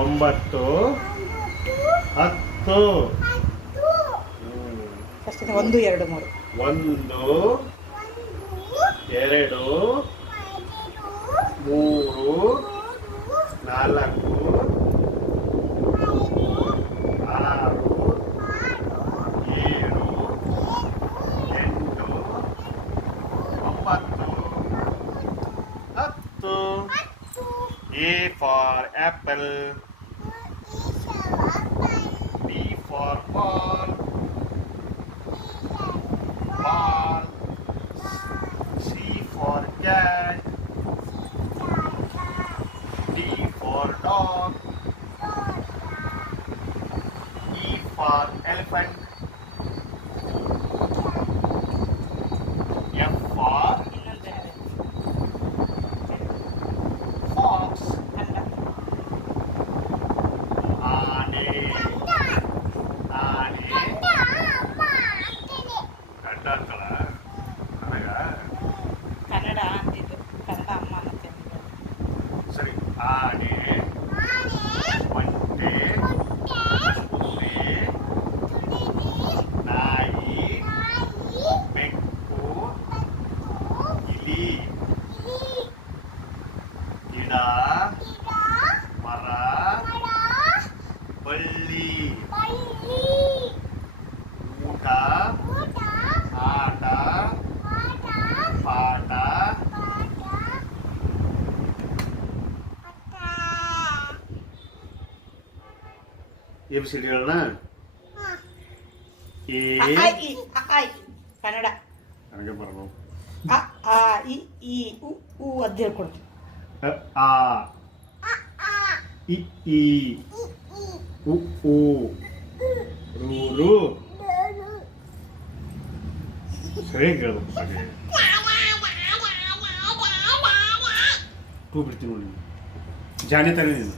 ಒಂಬತ್ತು ಹತ್ತು ಫಸ್ಟ್ 1 2 3 ಒಂದು ಎರಡು ಮೂರು ನಾಲ್ಕು ಆರು ಏಳು ಎಂಟು ಒಂಬತ್ತು ಹತ್ತು. A for apple, B for ball, ball, C for cat, D for dog, E for elephant, F for fox, ಆನೆ ಗಡ್ಡ ಅಂತಳ ನನಗ ಕನ್ನಡ ಅಂತಿದ್ದು ಕನ್ನಡ ಅಮ್ಮ ಅನ್ನತ್ತೆ ಸರಿ. ಆನೆ ಒಂಟೆ ಕುದುರೆ ನಾಯಿ ಬೆಕ್ಕು ಇಲಿ ಗಿಡ ಮರ ಬಳ್ಳಿ ಊಟ ಆಟ ಪಾಠ ABCD ಎ ಕನ್ನಡ ನನಗೆ ಬರಲು ಅ ಆ ಇ ಈ ಉ ಅದ್ ಹೇಳ್ಕೊಡ್ತೀನಿ. ಆ ಇ ಈ ಉ ಊ ರು ಸರಿ ಕೇಳು ಹಾಗೆ ಟೂ ಬಿಡ್ತೀನಿ ನೋಡಿ ಜಾಣಿ ತಾನೇ ನೀನು.